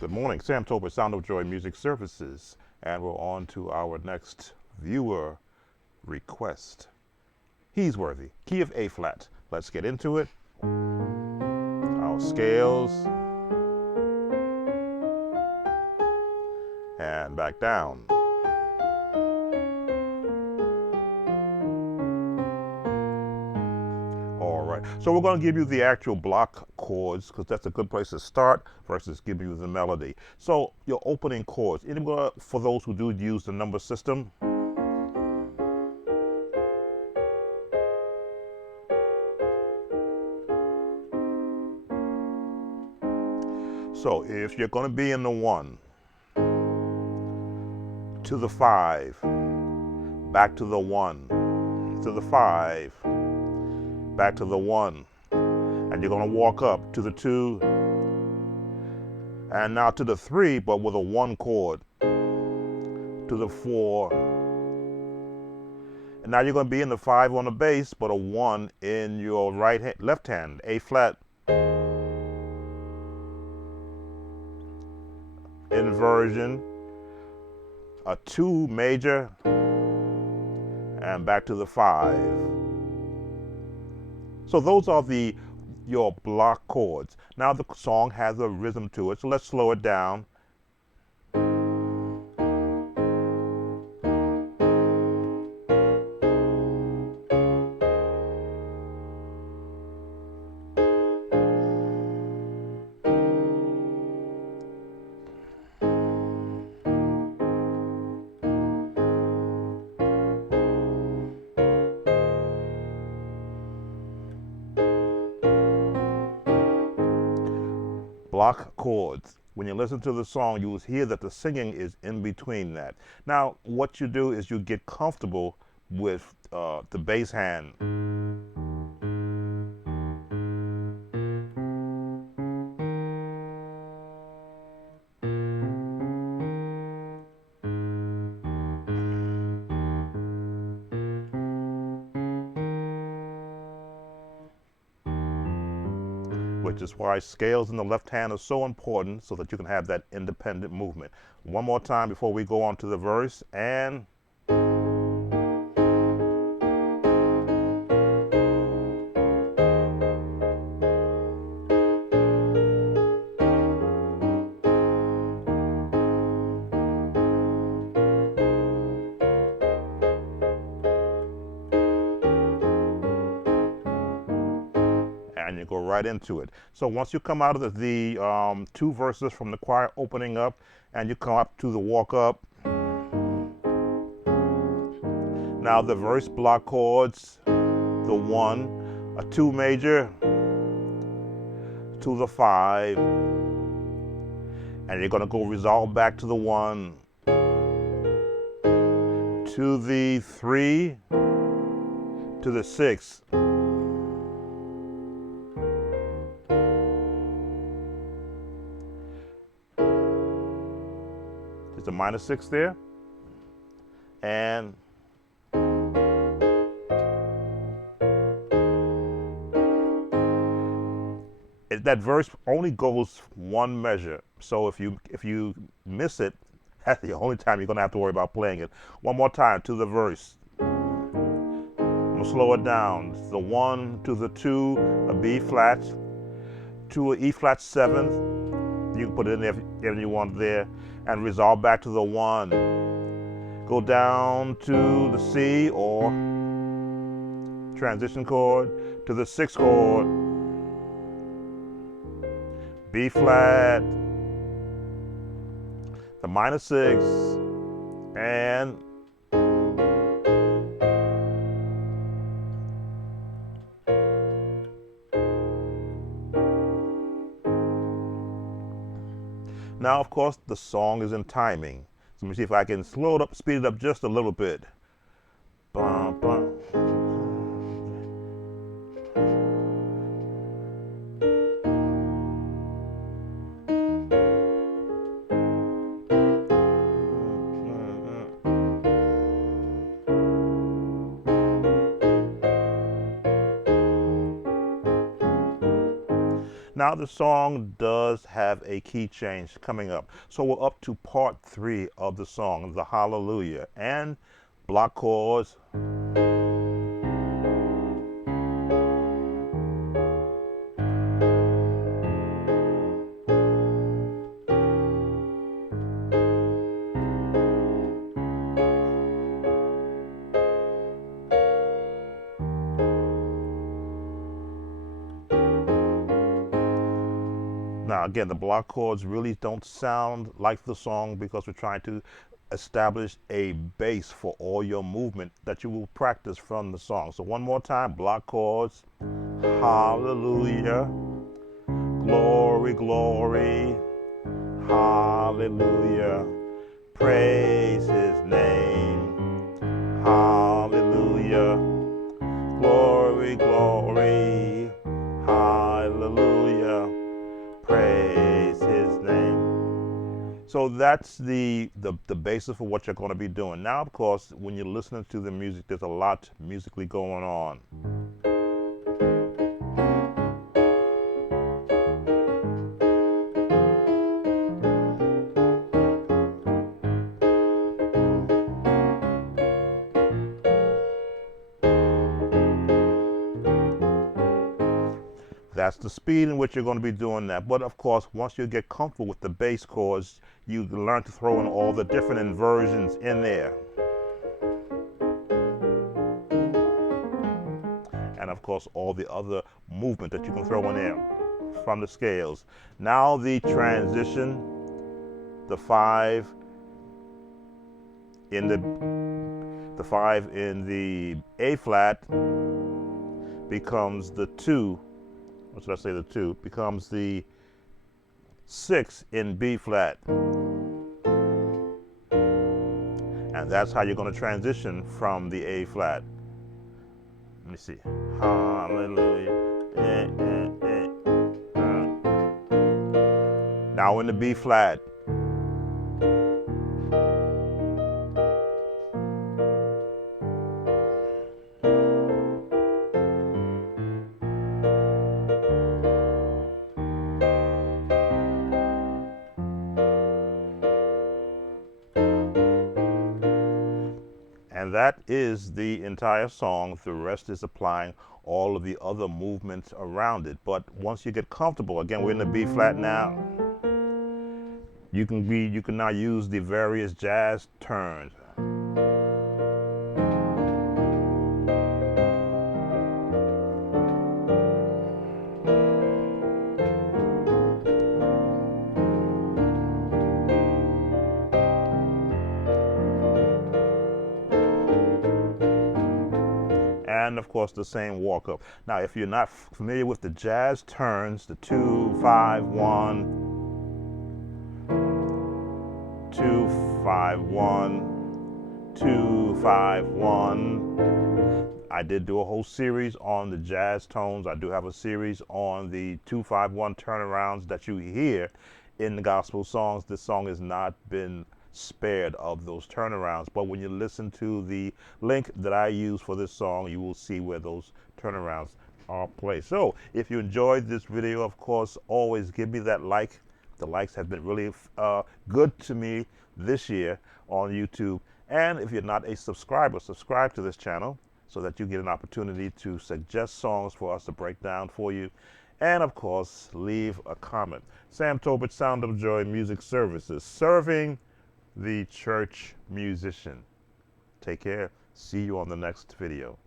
Good morning, Sam Tober, Sound of Joy Music Services, and we're on to our next viewer request. He's worthy, key of A flat. Let's get into it. Our scales, and back down. All right, so we're going to give you the actual block chords because that's a good place to start versus giving you the melody. So your opening chords, for those who do use the number system, so if you're going to be in the 1, to the 5, back to the 1, to the 5, back to the 1, and you're going to walk up to the 2, and now to the 3, but with a 1 chord, to the 4, and now you're going to be in the 5 on the bass, but a 1 in your left hand, A flat, inversion, a 2 major, and back to the 5. So those are your block chords. Now the song has a rhythm to it, so let's slow it down. Block chords. When you listen to the song, you will hear that the singing is in between that. Now, what you do is you get comfortable with the bass hand. Which is why scales in the left hand are so important so that you can have that independent movement. One more time before we go on to the verse, and you go right into it. So once you come out of the 2 verses from the choir opening up, and you come up to the walk up, now the verse block chords, the 1, a 2 major, to the 5, and you're going to go resolve back to the 1, to the 3, to the 6, there's a minor 6 there, and that verse only goes 1 measure. So if you miss it, that's the only time you're going to have to worry about playing it. One more time to the verse. I'm going to slow it down. It's the 1 to the 2, a B flat, to an E flat 7th. You can put it in there if you want there, and resolve back to the 1. Go down to the C or transition chord, to the 6th chord, B flat, the minor 6, and now, of course, the song is in timing. So let me see if I can slow it up, speed it up just a little bit. Bum, bum. Now the song does have a key change coming up. So we're up to part 3 of the song, the Hallelujah, and block chords. Now again, the block chords really don't sound like the song because we're trying to establish a base for all your movement that you will practice from the song. So one more time, block chords. Hallelujah, glory, glory, hallelujah, praise his name, hallelujah, glory, glory, hallelujah, praise his name. So that's the basis for what you're going to be doing. Now, of course, when you're listening to the music, there's a lot musically going on. That's the speed in which you're going to be doing that. But of course, once you get comfortable with the bass chords, you learn to throw in all the different inversions in there. And of course, all the other movement that you can throw in there from the scales. Now the transition, the 5 in the A flat becomes the 2. Or should I say the 2? Becomes the 6 in B flat. And that's how you're going to transition from the A flat. Let me see. Hallelujah. Now in the B flat. And that is the entire song. The rest is applying all of the other movements around it. But once you get comfortable, again, we're in the B flat now. You can now use the various jazz turns. And of course the same walk up. Now if you're not familiar with the jazz turns, the 2, 5, 1, 2, 5, 1, 2, 5, 1. I did do a whole series on the jazz tones. I do have a series on the 2, 5, 1 turnarounds that you hear in the gospel songs. This song has not been spared of those turnarounds, but when you listen to the link that I use for this song, you will see where those turnarounds are placed. So if you enjoyed this video, of course, always give me that like. The likes have been really good to me this year on YouTube. And if you're not a subscriber, subscribe to this channel so that you get an opportunity to suggest songs for us to break down for you. And of course, leave a comment. Sam Tobit, Sound of Joy Music Services, serving the church musician. Take care. See you on the next video.